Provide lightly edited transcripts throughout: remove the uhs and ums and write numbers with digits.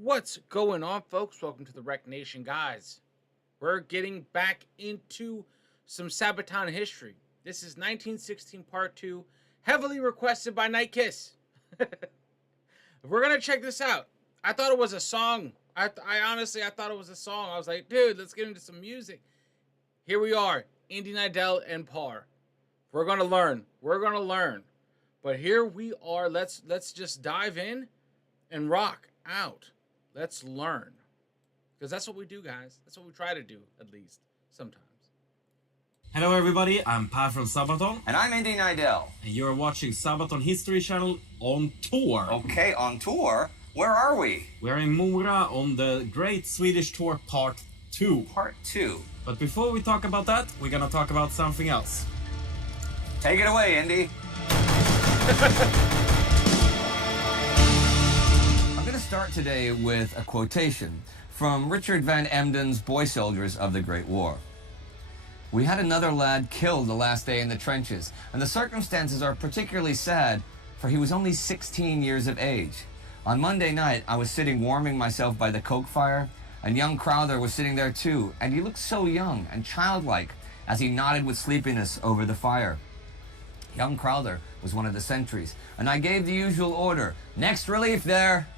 What's going on, folks? Welcome to the Rec Nation, guys. We're getting back into some Sabaton history. This is 1916 Part 2, heavily requested by Night Kiss. We're going to check this out. I thought it was a song. I honestly thought it was a song. I was like, dude, let's get into some music. Here we are, Indy Nidell and Parr. We're going to learn. But here we are. Let's just dive in and rock out. Let's learn. Because that's what we do, guys. That's what we try to do, at least, sometimes. Hello everybody, I'm Per from Sabaton. And I'm Indy Nidell. And you're watching Sabaton History Channel on tour. Okay, on tour? Where are we? We're in Mora on the Great Swedish Tour Part 2. Part 2. But before we talk about that, we're gonna talk about something else. Take it away, Indy. I'm going to start today with a quotation from Richard Van Emden's Boy Soldiers of the Great War. We had another lad killed the last day in the trenches, and the circumstances are particularly sad, for he was only 16 years of age. On Monday night, I was sitting warming myself by the coke fire, and young Crowther was sitting there too, and he looked so young and childlike as he nodded with sleepiness over the fire. Young Crowther was one of the sentries, and I gave the usual order, "Next relief there."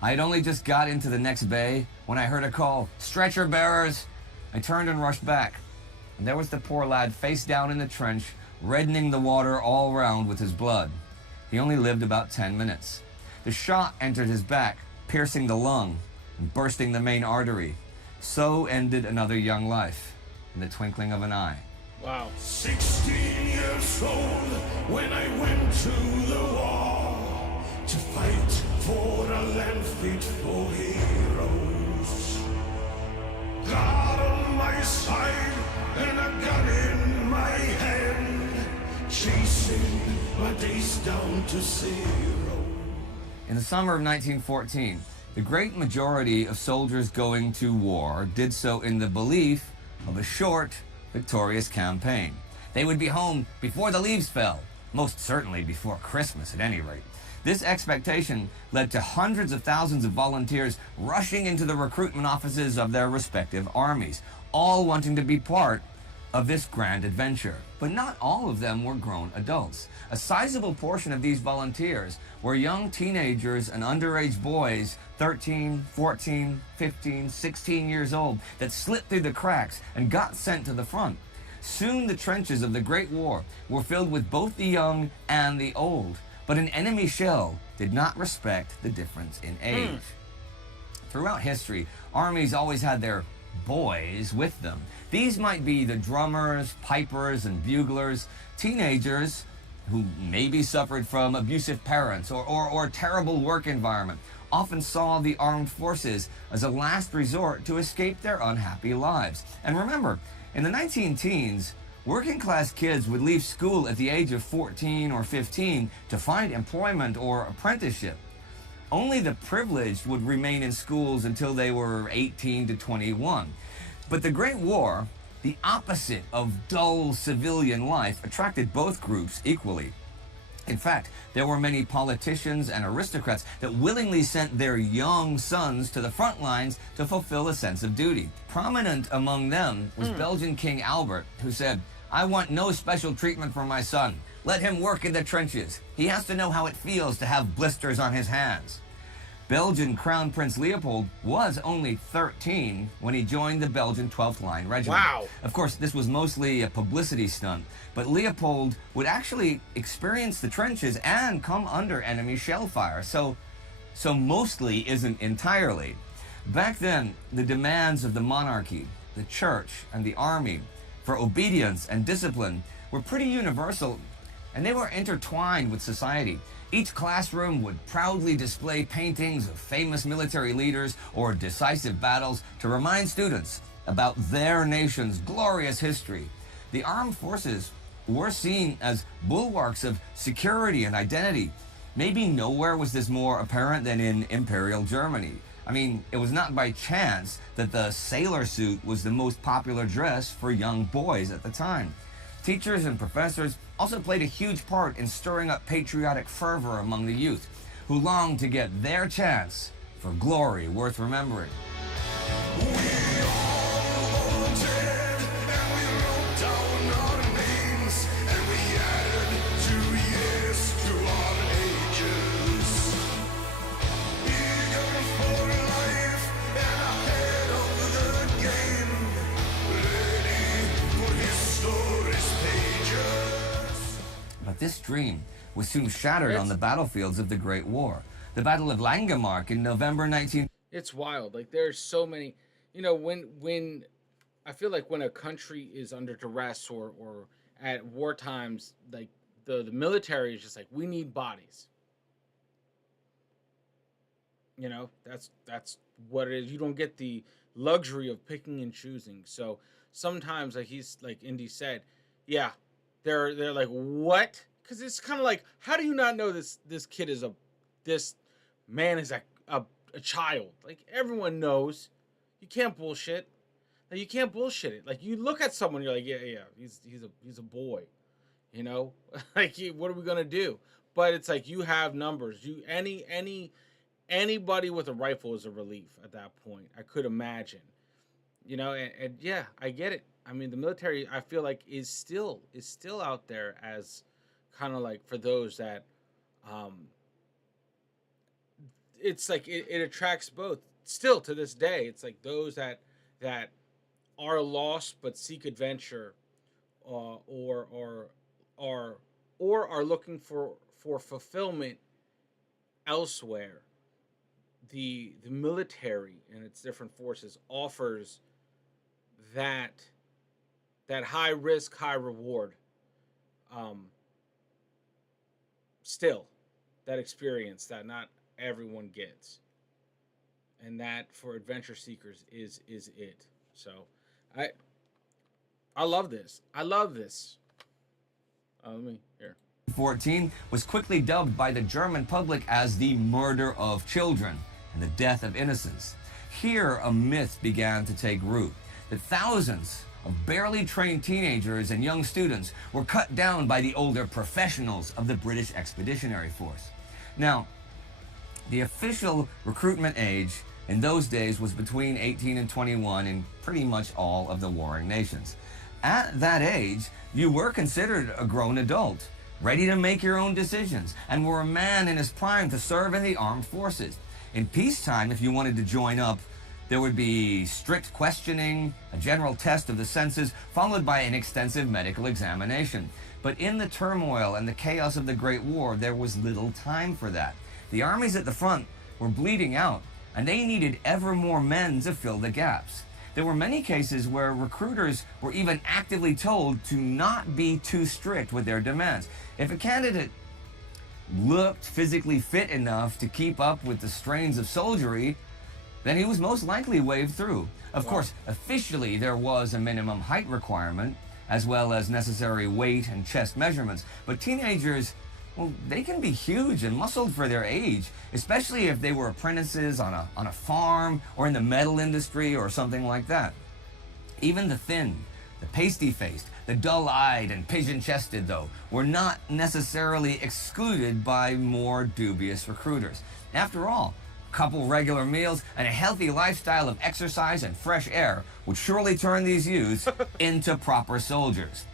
I had only just got into the next bay when I heard a call, "Stretcher bearers." I turned and rushed back, and there was the poor lad face down in the trench, reddening the water all round with his blood. He only lived about 10 minutes. The shot entered his back, piercing the lung and bursting the main artery. So ended another young life in the twinkling of an eye. Wow. 16 years old when I went to the war to fight for a land fit for heroes. God on my side and a gun in my hand, chasing my days down to zero. In the summer of 1914, the great majority of soldiers going to war did so in the belief of a short, victorious campaign. They would be home before the leaves fell, most certainly before Christmas at any rate. This expectation led to hundreds of thousands of volunteers rushing into the recruitment offices of their respective armies, all wanting to be part of this grand adventure. But not all of them were grown adults. A sizable portion of these volunteers were young teenagers and underage boys, 13, 14, 15, 16 years old, that slipped through the cracks and got sent to the front. Soon the trenches of the Great War were filled with both the young and the old, but an enemy shell did not respect the difference in age. Throughout history, armies always had their boys with them. These might be the drummers, pipers, and buglers, teenagers who maybe suffered from abusive parents or a terrible work environment, often saw the armed forces as a last resort to escape their unhappy lives. And remember, in the 19-teens, working class kids would leave school at the age of 14 or 15 to find employment or apprenticeship. Only the privileged would remain in schools until they were 18 to 21. But the Great War, the opposite of dull civilian life, attracted both groups equally. In fact, there were many politicians and aristocrats that willingly sent their young sons to the front lines to fulfill a sense of duty. Prominent among them was Belgian King Albert, who said, "I want no special treatment for my son. Let him work in the trenches. He has to know how it feels to have blisters on his hands." Belgian Crown Prince Leopold was only 13 when he joined the Belgian 12th Line Regiment. Wow. Of course, this was mostly a publicity stunt, but Leopold would actually experience the trenches and come under enemy shell fire, so mostly isn't entirely. Back then, the demands of the monarchy, the church, and the army for obedience and discipline were pretty universal, and they were intertwined with society. Each classroom would proudly display paintings of famous military leaders or decisive battles to remind students about their nation's glorious history. The armed forces were seen as bulwarks of security and identity. Maybe nowhere was this more apparent than in Imperial Germany. I mean, it was not by chance that the sailor suit was the most popular dress for young boys at the time. Teachers and professors also played a huge part in stirring up patriotic fervor among the youth, who longed to get their chance for glory worth remembering. We all volunteered and we wrote down our names and we added 2 years to our ages. Eager for life and ahead of the game, ready for history's pages. But this dream was soon shattered on the battlefields of the Great War. The Battle of Langemarck in November 19... It's wild. Like, there's so many, you know, when I feel like when a country is under duress or at war times, like the military is just like, we need bodies. You know, that's what it is. You don't get the luxury of picking and choosing. So sometimes, like Indy said, yeah, they're like, what? Because it's kind of like, how do you not know this kid is this man is a child? Like, everyone knows. You can't bullshit. Like, you can't bullshit it. Like, you look at someone, you're like, yeah, he's a boy. You know, like, what are we gonna do? But it's like, you have numbers. You anybody with a rifle is a relief at that point. I could imagine. You know, and yeah, I get it. I mean, the military, I feel like, is still out there as kind of like for those that it's like it attracts both still to this day. It's like those that are lost but seek adventure, or are looking for fulfillment elsewhere. The military and its different forces offers that high risk, high reward, still, that experience that not everyone gets, and that for adventure seekers is it. So I love this. Let me here. 14 was quickly dubbed by the German public as the murder of children and the death of innocents. Here, a myth began to take root, that thousands of barely trained teenagers and young students were cut down by the older professionals of the British Expeditionary Force. Now, the official recruitment age in those days was between 18 and 21 in pretty much all of the warring nations. At that age, you were considered a grown adult, ready to make your own decisions, and were a man in his prime to serve in the armed forces. In peacetime, if you wanted to join up, there would be strict questioning, a general test of the senses, followed by an extensive medical examination. But in the turmoil and the chaos of the Great War, there was little time for that. The armies at the front were bleeding out, and they needed ever more men to fill the gaps. There were many cases where recruiters were even actively told to not be too strict with their demands. If a candidate looked physically fit enough to keep up with the strains of soldiery, then he was most likely waved through. Of course, officially there was a minimum height requirement, as well as necessary weight and chest measurements. But teenagers, well, they can be huge and muscled for their age, especially if they were apprentices on a farm or in the metal industry or something like that. Even the thin, the pasty-faced, the dull-eyed and pigeon-chested, though, were not necessarily excluded by more dubious recruiters. After all, a couple regular meals and a healthy lifestyle of exercise and fresh air would surely turn these youths into proper soldiers.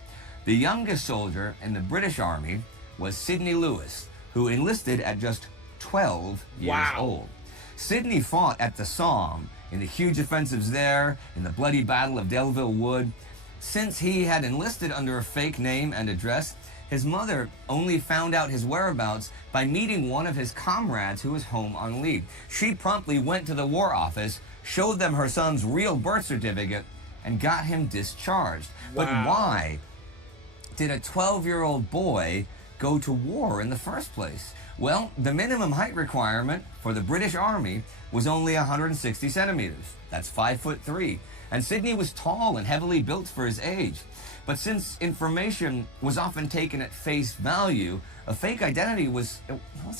The youngest soldier in the British Army was Sidney Lewis, who enlisted at just 12 years old. Sidney fought at the Somme, in the huge offensives there, in the bloody Battle of Delville Wood. Since he had enlisted under a fake name and address, his mother only found out his whereabouts by meeting one of his comrades who was home on leave. She promptly went to the War Office, showed them her son's real birth certificate, and got him discharged. But why did a 12-year-old boy go to war in the first place? Well, the minimum height requirement for the British Army was only 160 centimeters. That's 5'3". And Sidney was tall and heavily built for his age. But since information was often taken at face value, a fake identity was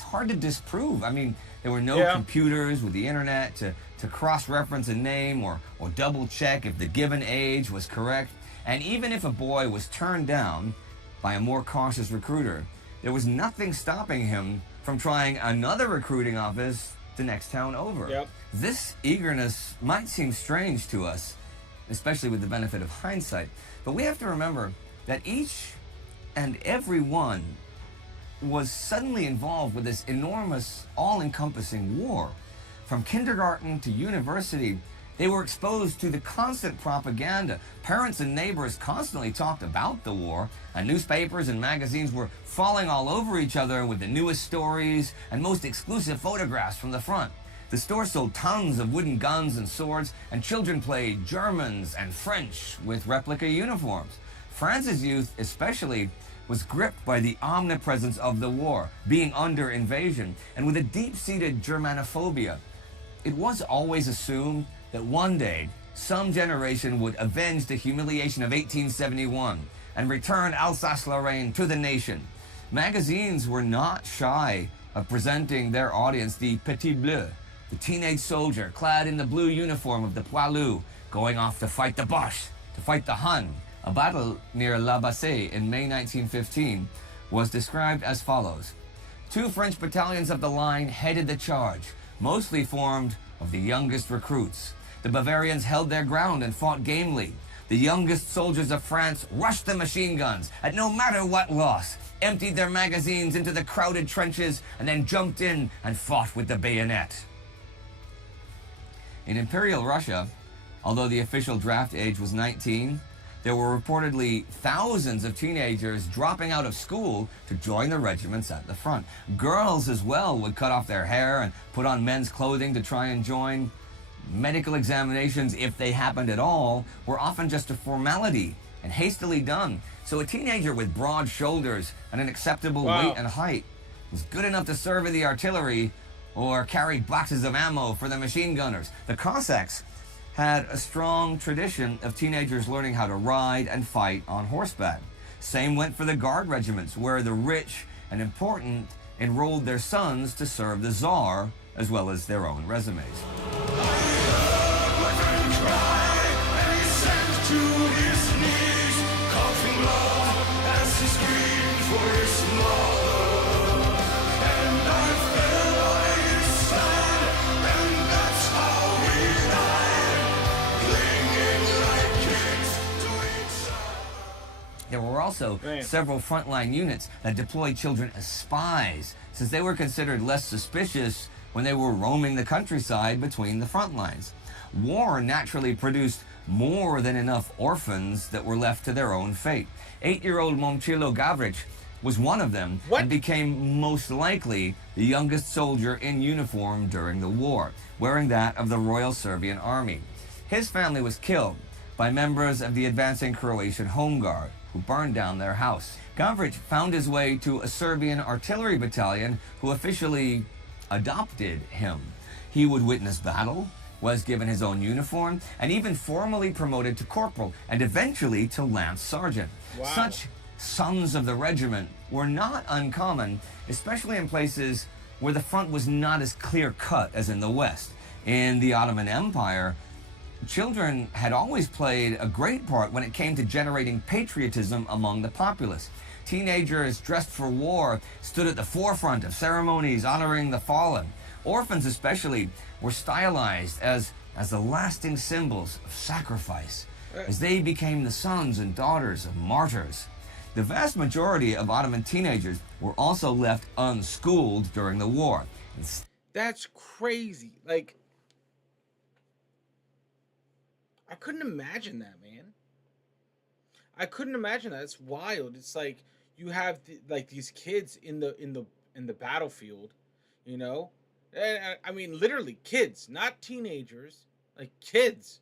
hard to disprove. I mean, there were no computers with the internet to cross-reference a name or double-check if the given age was correct. And even if a boy was turned down by a more cautious recruiter, there was nothing stopping him from trying another recruiting office the next town over. Yep. This eagerness might seem strange to us, especially with the benefit of hindsight, but we have to remember that each and every one was suddenly involved with this enormous, all-encompassing war. From kindergarten to university, they were exposed to the constant propaganda. Parents and neighbors constantly talked about the war, and newspapers and magazines were falling all over each other with the newest stories and most exclusive photographs from the front. The store sold tons of wooden guns and swords, and children played Germans and French with replica uniforms. France's youth, especially, was gripped by the omnipresence of the war, being under invasion, and with a deep-seated Germanophobia. It was always assumed that one day, some generation would avenge the humiliation of 1871 and return Alsace-Lorraine to the nation. Magazines were not shy of presenting their audience the Petit Bleu, the teenage soldier clad in the blue uniform of the Poilu, going off to fight the Boche, to fight the Hun. A battle near La Bassée in May 1915 was described as follows. 2 French battalions of the line headed the charge, mostly formed of the youngest recruits. The Bavarians held their ground and fought gamely. The youngest soldiers of France rushed the machine guns at no matter what loss, emptied their magazines into the crowded trenches, and then jumped in and fought with the bayonet. In Imperial Russia, although the official draft age was 19, there were reportedly thousands of teenagers dropping out of school to join the regiments at the front. Girls as well would cut off their hair and put on men's clothing to try and join. Medical examinations, if they happened at all, were often just a formality and hastily done. So a teenager with broad shoulders and an acceptable weight and height was good enough to serve in the artillery or carry boxes of ammo for the machine gunners. The Cossacks had a strong tradition of teenagers learning how to ride and fight on horseback. Same went for the Guard regiments, where the rich and important enrolled their sons to serve the Tsar, as well as their own resumes. There were also several frontline units that deployed children as spies, since they were considered less suspicious when they were roaming the countryside between the front lines. War naturally produced more than enough orphans that were left to their own fate. 8-year-old Momcilo Gavric was one of them and became most likely the youngest soldier in uniform during the war, wearing that of the Royal Serbian Army. His family was killed by members of the advancing Croatian Home Guard, who burned down their house. Gavric found his way to a Serbian artillery battalion who officially adopted him. He would witness battle, was given his own uniform, and even formally promoted to corporal and eventually to lance sergeant. Wow. Such sons of the regiment were not uncommon, especially in places where the front was not as clear-cut as in the West. In the Ottoman Empire, children had always played a great part when it came to generating patriotism among the populace. Teenagers dressed for war stood at the forefront of ceremonies honoring the fallen. Orphans especially were stylized as the lasting symbols of sacrifice, as they became the sons and daughters of martyrs. The vast majority of Ottoman teenagers were also left unschooled during the war. That's crazy. Like, I couldn't imagine that, man. I couldn't imagine that. It's wild. It's like you have these kids in the battlefield, you know. And, I mean, literally kids, not teenagers, like kids.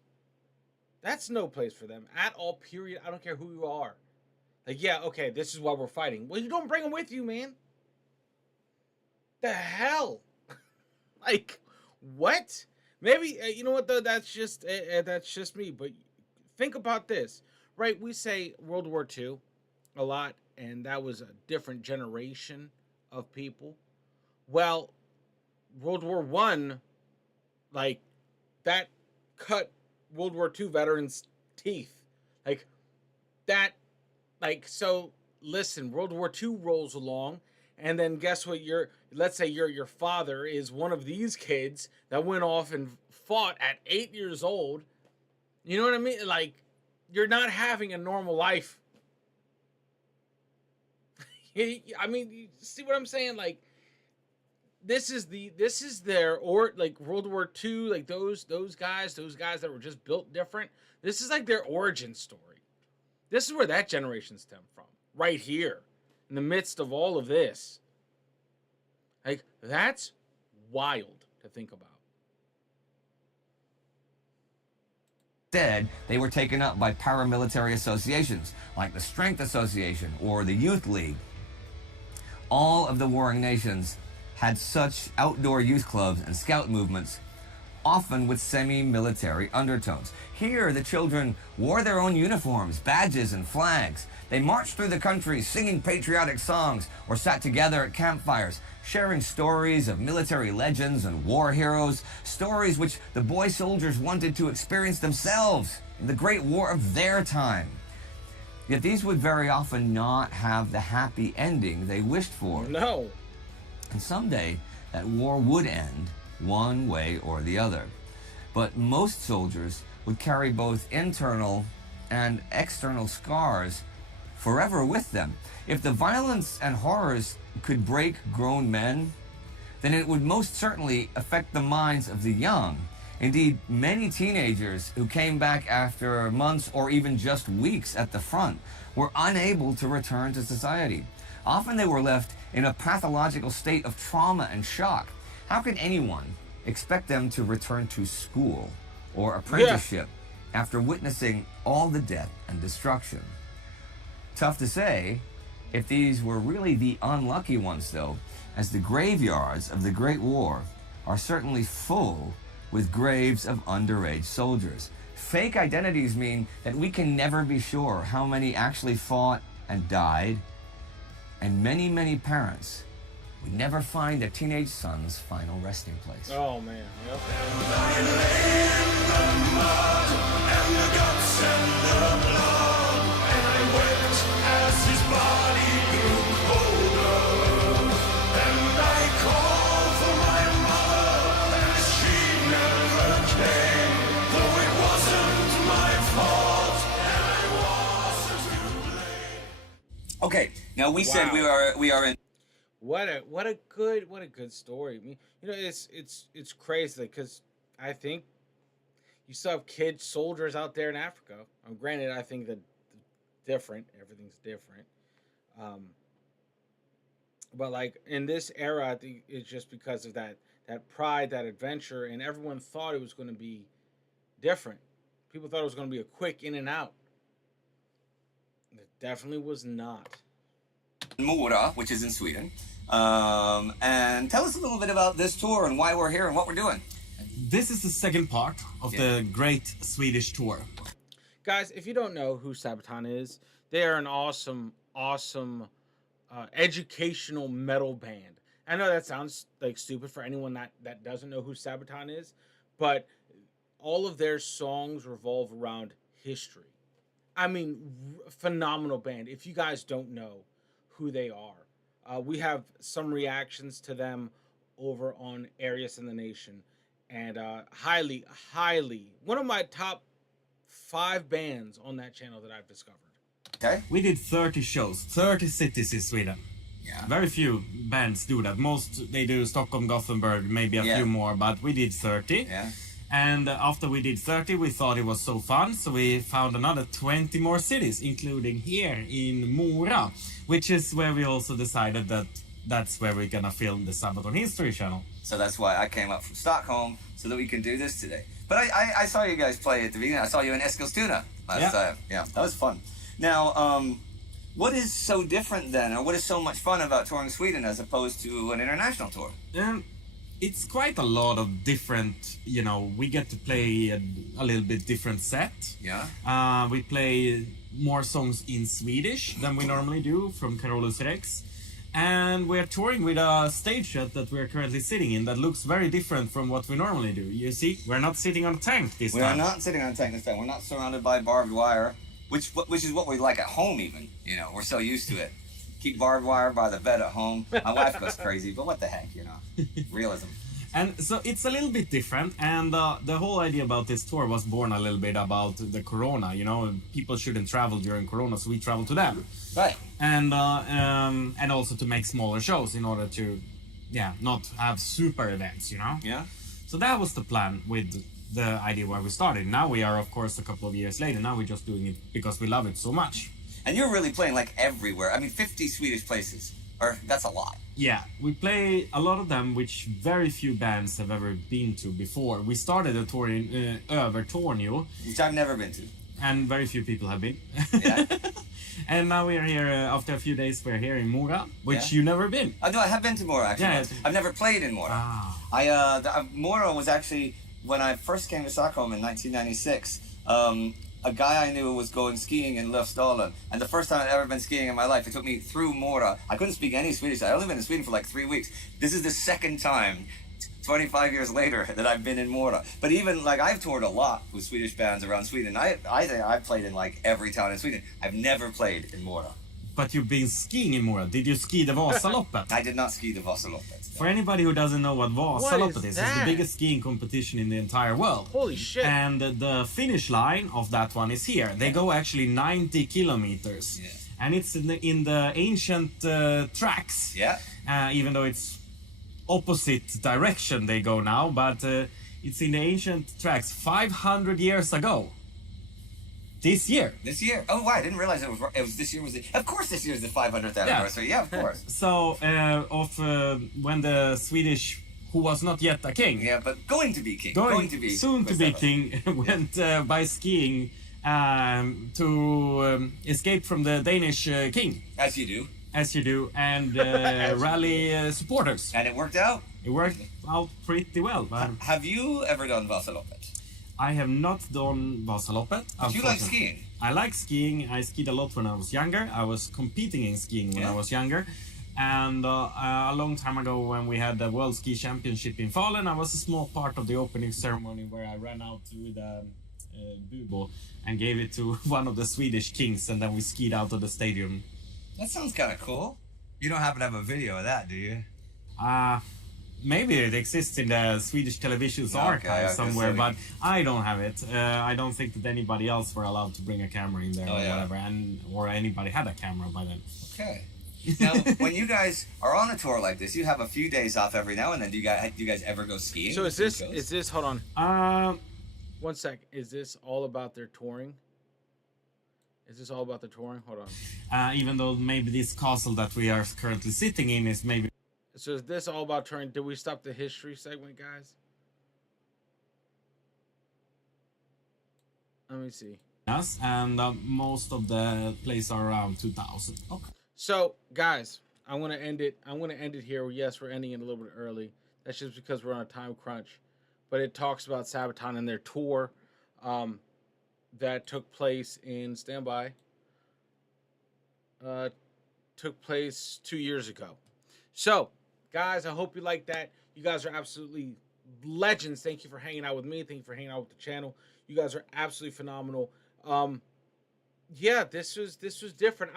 That's no place for them at all. Period. I don't care who you are. Like, yeah, okay, this is why we're fighting. Well, you don't bring them with you, man. The hell, like, what? Maybe you know what though. That's just me. But think about this, right? We say World War II a lot, and that was a different generation of people. Well, World War I, like, that cut World War II veterans' teeth, like that. Like, so listen, World War II rolls along, And then guess what? Let's say your father is one of these kids that went off and fought at 8 years old. You know what I mean? Like, you're not having a normal life. I mean, you see what I'm saying? Like, this is their, or like World War II, like those guys that were just built different. This is like their origin story. This is where that generation stemmed from, right here, in the midst of all of this. Like, that's wild to think about. Instead, they were taken up by paramilitary associations like the Strength Association or the Youth League. All of the warring nations had such outdoor youth clubs and scout movements, often with semi-military undertones. Here, the children wore their own uniforms, badges, and flags. They marched through the country singing patriotic songs or sat together at campfires, sharing stories of military legends and war heroes, stories which the boy soldiers wanted to experience themselves in the Great War of their time. Yet these would very often not have the happy ending they wished for. No. And someday, that war would end one way or the other. But most soldiers would carry both internal and external scars forever with them. If the violence and horrors could break grown men, then it would most certainly affect the minds of the young. Indeed, many teenagers who came back after months or even just weeks at the front were unable to return to society. Often they were left in a pathological state of trauma and shock. How can anyone expect them to return to school or apprenticeship after witnessing all the death and destruction? Tough to say if these were really the unlucky ones, though, as the graveyards of the Great War are certainly full with graves of underage soldiers. Fake identities mean that we can never be sure how many actually fought and died, and many, many parents would never find their teenage son's final resting place. Oh, man. Yep. I lay in the mud and the guts and the blood, and I wept as his body grew colder. And I called for my mother, and she never came, though it wasn't my fault, and I wasn't to blame. Okay, now we said Wow. we are in. What a good story. I mean, you know, it's crazy because I think you still have kids, soldiers out there in Africa. Granted, I think that everything's different. But like in this era, I think it's just because of that pride, that adventure, and everyone thought it was going to be different. People thought it was going to be a quick in and out. It definitely was not. Mora, which is in Sweden. And tell us a little bit about this tour and why we're here and what we're doing. This is the second part of the Great Swedish Tour. Guys, if you don't know who Sabaton is, they are an awesome educational metal band. I know that sounds like stupid for anyone that doesn't know who Sabaton is, but all of their songs revolve around history. I mean, phenomenal band. If you guys don't know who they are, we have some reactions to them over on Arius in the Nation, and highly one of my top 5 bands on that channel that I've discovered. Okay. We did 30 shows, 30 cities in Sweden. Yeah. Very few bands do that. Most, they do Stockholm, Gothenburg, maybe a few more, but we did 30. Yeah. And after we did 30, we thought it was so fun, so we found another 20 more cities, including here in Mora, which is where we also decided that that's where we're gonna film the Sabaton History channel. So that's why I came up from Stockholm so that we can do this today. But I saw you guys play at the beginning. I saw you in Eskilstuna last time. Yeah, that was fun. Now, what is so different then, or what is so much fun about touring Sweden as opposed to an international tour? It's quite a lot of different, you know, we get to play a little bit different set. Yeah. We play more songs in Swedish than we normally do from Carolus Rex. And we're touring with a stage set that we're currently sitting in that looks very different from what we normally do. You see, we're not sitting on a tank this time. We are not sitting on a tank this time. We're not surrounded by barbed wire, which is what we like at home even. You know, we're so used to it. keep barbed wire by the bed at home. My wife goes crazy, but what the heck, you know? Realism. And so it's a little bit different, and the whole idea about this tour was born a little bit about the corona. You know, people shouldn't travel during corona, so we travel to them. Right. And also to make smaller shows in order to, not have super events. You know. Yeah. So that was the plan with the idea why we started. Now we are, of course, a couple of years later. Now we're just doing it because we love it so much. And you're really playing like everywhere. I mean, 50 Swedish places. That's a lot. Yeah, we play a lot of them, which very few bands have ever been to before. We started a tour in Övertorneå, Which I've never been to. and very few people have been. Yeah. And now we are here, after a few days, we're here in Mora, which Yeah. you never been. No, I have been to Mora, actually. Yeah. I've never played in Mora. Ah. Mora was actually, when I first came to Stockholm in 1996, a guy I knew was going skiing in Löfsdalen, and the first time I'd ever been skiing in my life, it took me through Mora. I couldn't speak any Swedish. I'd only been in Sweden for like 3 weeks. This is the second time, 25 years later, that I've been in Mora. But even, like, I've toured a lot with Swedish bands around Sweden. I think I've played in, like, every town in Sweden. I've never played in Mora. But you've been skiing in Mora. Did you ski the Vasaloppet? I did not ski the Vasaloppet. For anybody who doesn't know what Vasaloppet is, it's that? the biggest skiing competition in the entire world. Holy shit. And the finish line of that one is here. They go actually 90 kilometers. Yeah. And it's in the ancient tracks. Yeah. Even though it's opposite direction they go now, but it's in the ancient tracks 500 years ago. This year. This year? Oh, wow, I didn't realize it was this year was the... Of course this year is the 500th anniversary. Yeah, of course. So, when the Swedish, who was not yet a king, Yeah, but going to be king. soon to be king, went by skiing to escape from the Danish king, As you do. as you do, and rally supporters. And it worked out. It worked out pretty well. But Have you ever done Vasaloppet? I have not done Vasaloppet. Do you like skiing? I like skiing. I skied a lot when I was younger. I was competing in skiing when I was younger. And a long time ago, when we had the World Ski Championship in Falun, I was a small part of the opening ceremony where I ran out with a bubo and gave it to one of the Swedish kings, and then we skied out of the stadium. That sounds kind of cool. You don't happen to have a video of that, do you? Maybe it exists in the Swedish television's archive somewhere, so but I don't have it. I don't think that anybody else were allowed to bring a camera in there or whatever, or anybody had a camera by then. Okay. Now, when you guys are on a tour like this, you have a few days off every now and then. Do you guys ever go skiing? So is this, hold on. 1 sec. Is this all about their touring? Is this all about the touring? Hold on. Even though maybe this castle that we are currently sitting in is maybe... So is this all about touring? Did we stop the history segment, guys? Let me see. Yes, and most of the plays are around 2000. Okay. So, guys, I want to end it. I want to end it here. Yes, we're ending it a little bit early. That's just because we're on a time crunch. But it talks about Sabaton and their tour that took place in standby. Took place 2 years ago. So, guys, I hope you like that. You guys are absolutely legends. Thank you for hanging out with me. Thank you for hanging out with the channel. You guys are absolutely phenomenal. Yeah, this was different.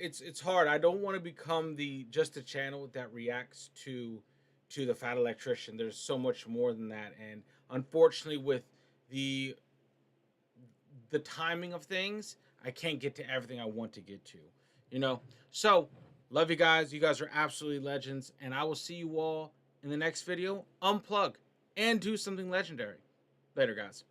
It's hard. I don't want to become just a channel that reacts to the Fat Electrician. There's so much more than that, and unfortunately, with the timing of things, I can't get to everything I want to get to. So love you guys. You guys are absolutely legends, and I will see you all in the next video. Unplug and do something legendary. Later, guys.